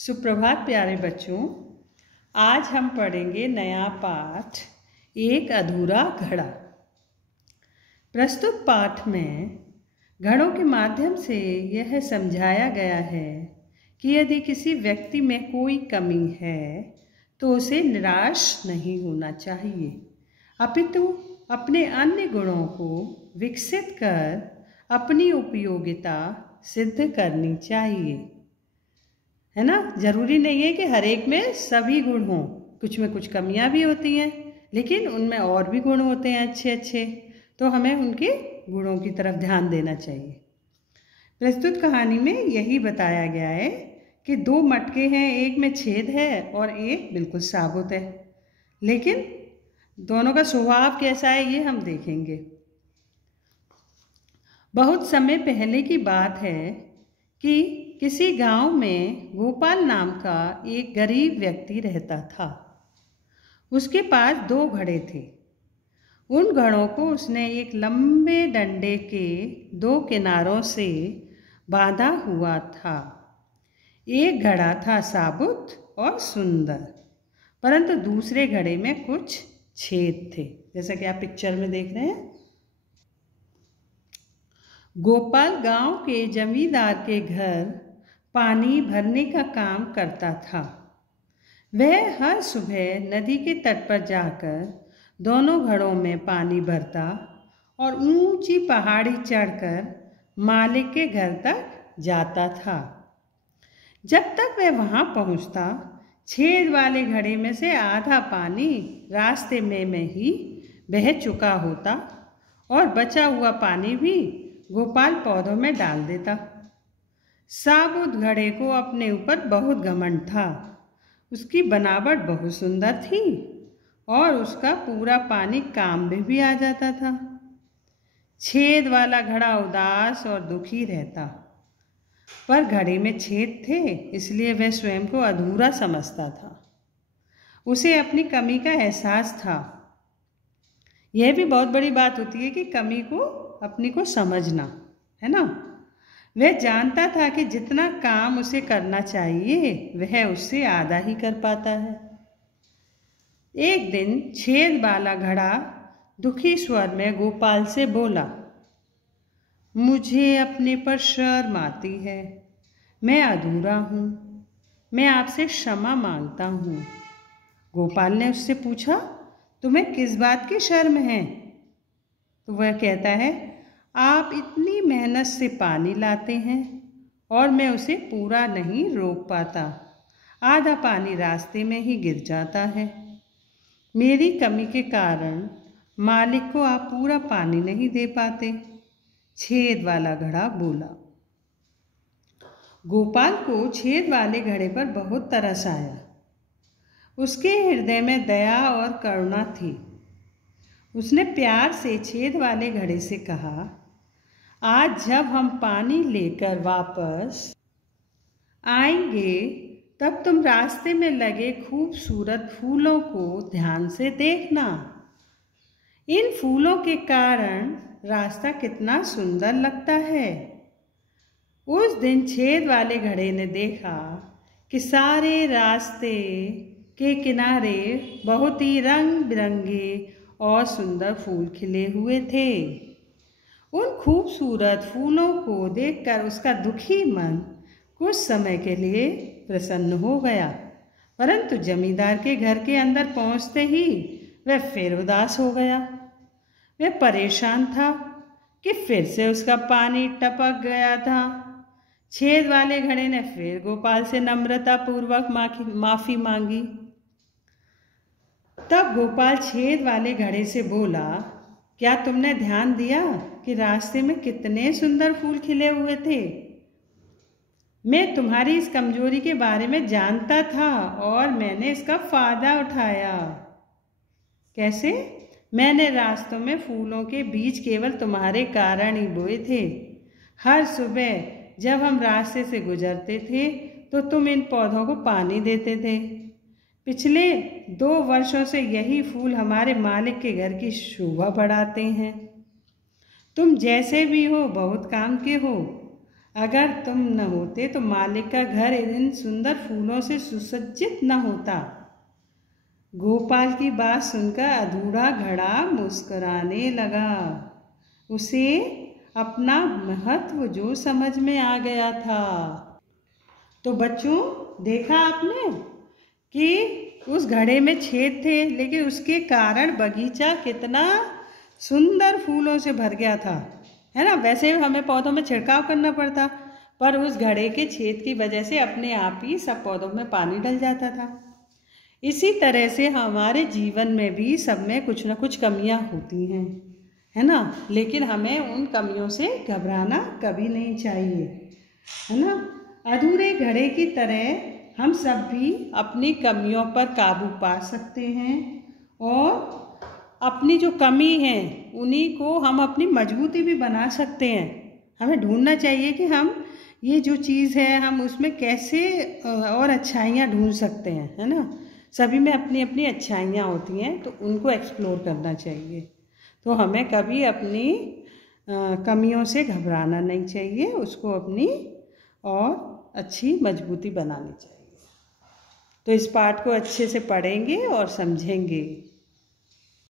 सुप्रभात प्यारे बच्चों। आज हम पढ़ेंगे नया पाठ एक अधूरा घड़ा। प्रस्तुत पाठ में घड़ों के माध्यम से यह समझाया गया है कि यदि किसी व्यक्ति में कोई कमी है तो उसे निराश नहीं होना चाहिए, अपितु अपने अन्य गुणों को विकसित कर अपनी उपयोगिता सिद्ध करनी चाहिए, है ना। जरूरी नहीं है कि हर एक में सभी गुण हों, कुछ में कुछ कमियां भी होती हैं, लेकिन उनमें और भी गुण होते हैं अच्छे अच्छे, तो हमें उनके गुणों की तरफ ध्यान देना चाहिए। प्रस्तुत कहानी में यही बताया गया है कि दो मटके हैं, एक में छेद है और एक बिल्कुल साबुत है, लेकिन दोनों का स्वभाव कैसा है ये हम देखेंगे। बहुत समय पहले की बात है कि किसी गांव में गोपाल नाम का एक गरीब व्यक्ति रहता था। उसके पास दो घड़े थे। उन घड़ों को उसने एक लंबे डंडे के दो किनारों से बांधा हुआ था। एक घड़ा था साबुत और सुंदर, परंतु दूसरे घड़े में कुछ छेद थे, जैसा कि आप पिक्चर में देख रहे हैं। गोपाल गांव के जमींदार के घर पानी भरने का काम करता था। वह हर सुबह नदी के तट पर जाकर दोनों घड़ों में पानी भरता और ऊंची पहाड़ी चढ़कर मालिक के घर तक जाता था। जब तक वह वहां पहुंचता, छेद वाले घड़े में से आधा पानी रास्ते में ही बह चुका होता और बचा हुआ पानी भी गोपाल पौधों में डाल देता। साबुत घड़े को अपने ऊपर बहुत घमंड था। उसकी बनावट बहुत सुंदर थी और उसका पूरा पानी काम में भी आ जाता था। छेद वाला घड़ा उदास और दुखी रहता, पर घड़े में छेद थे, इसलिए वह स्वयं को अधूरा समझता था। उसे अपनी कमी का एहसास था। यह भी बहुत बड़ी बात होती है कि कमी को अपनी को समझना, है ना। वह जानता था कि जितना काम उसे करना चाहिए वह उससे आधा ही कर पाता है। एक दिन छेद वाला घड़ा दुखी स्वर में गोपाल से बोला, मुझे अपने पर शर्म आती है, मैं अधूरा हूँ, मैं आपसे क्षमा मांगता हूँ। गोपाल ने उससे पूछा, तुम्हें किस बात की शर्म है? तो वह कहता है, आप इतनी मेहनत से पानी लाते हैं और मैं उसे पूरा नहीं रोक पाता, आधा पानी रास्ते में ही गिर जाता है। मेरी कमी के कारण मालिक को आप पूरा पानी नहीं दे पाते। छेद वाला घड़ा बोला। गोपाल को छेद वाले घड़े पर बहुत तरस आया। उसके हृदय में दया और करुणा थी। उसने प्यार से छेद वाले घड़े से कहा, आज जब हम पानी लेकर वापस आएंगे तब तुम रास्ते में लगे खूबसूरत फूलों को ध्यान से देखना। इन फूलों के कारण रास्ता कितना सुंदर लगता है। उस दिन छेद वाले घड़े ने देखा कि सारे रास्ते के किनारे बहुत ही रंग बिरंगे और सुंदर फूल खिले हुए थे। उन खूबसूरत फूलों को देखकर उसका दुखी मन कुछ समय के लिए प्रसन्न हो गया, परंतु जमींदार के घर के अंदर पहुंचते ही वह फिर उदास हो गया। वह परेशान था कि फिर से उसका पानी टपक गया था। छेद वाले घड़े ने फिर गोपाल से नम्रतापूर्वक माफी मांगी। तब गोपाल छेद वाले घड़े से बोला, क्या तुमने ध्यान दिया कि रास्ते में कितने सुंदर फूल खिले हुए थे? मैं तुम्हारी इस कमजोरी के बारे में जानता था और मैंने इसका फायदा उठाया। कैसे? मैंने रास्तों में फूलों के बीज केवल तुम्हारे कारण ही बोए थे। हर सुबह जब हम रास्ते से गुजरते थे तो तुम इन पौधों को पानी देते थे। पिछले 2 वर्षों से यही फूल हमारे मालिक के घर की शोभा बढ़ाते हैं। तुम जैसे भी हो बहुत काम के हो। अगर तुम न होते तो मालिक का घर इन सुंदर फूलों से सुसज्जित न होता। गोपाल की बात सुनकर अधूरा घड़ा मुस्कुराने लगा। उसे अपना महत्व जो समझ में आ गया था। तो बच्चों, देखा आपने कि उस घड़े में छेद थे, लेकिन उसके कारण बगीचा कितना सुंदर फूलों से भर गया था, है ना। वैसे हमें पौधों में छिड़काव करना पड़ता, पर उस घड़े के छेद की वजह से अपने आप ही सब पौधों में पानी डल जाता था। इसी तरह से हमारे जीवन में भी सब में कुछ न कुछ कमियां होती हैं, है ना। लेकिन हमें उन कमियों से घबराना कभी नहीं चाहिए, है ना। अधूरे घड़े की तरह हम सब भी अपनी कमियों पर काबू पा सकते हैं और अपनी जो कमी है उन्हीं को हम अपनी मजबूती भी बना सकते हैं। हमें ढूंढना चाहिए कि हम ये जो चीज़ है हम उसमें कैसे और अच्छाइयाँ ढूंढ सकते हैं, है ना। सभी में अपनी अपनी अच्छाइयाँ होती हैं, तो उनको एक्सप्लोर करना चाहिए। तो हमें कभी अपनी कमियों से घबराना नहीं चाहिए, उसको अपनी और अच्छी मजबूती बनानी चाहिए। तो इस पाठ को अच्छे से पढ़ेंगे और समझेंगे।